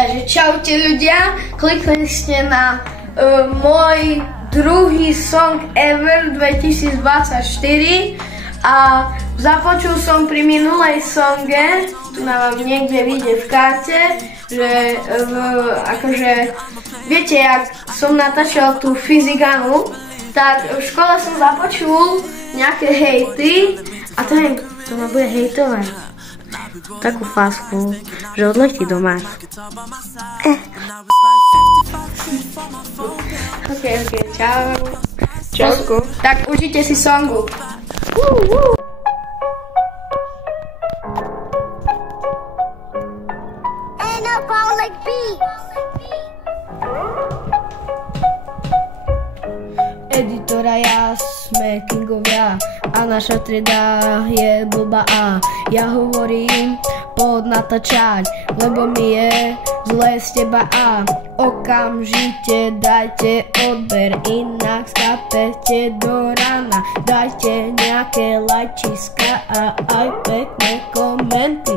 Takže čaute ľudia, klikli ste na môj druhý song ever 2024 a započul som pri minulej songe, tu nám niekde vyjde v karte, že akože viete, jak som natáčal tú fyzikanu, tak v škole som započul nejaké hejty a to ma bude hejtovať. Takú fásku, že odletí do Marsu. Ok, čau. Čauko. Tak užite si songu. Editora ja, sme kingovia a naša trieda je blbá a ja hovorím poď natáčať, lebo mi je zle z teba a okamžite dajte odber, inak skapete do rana, dajte nejaké lajčiska a aj pekné komenty.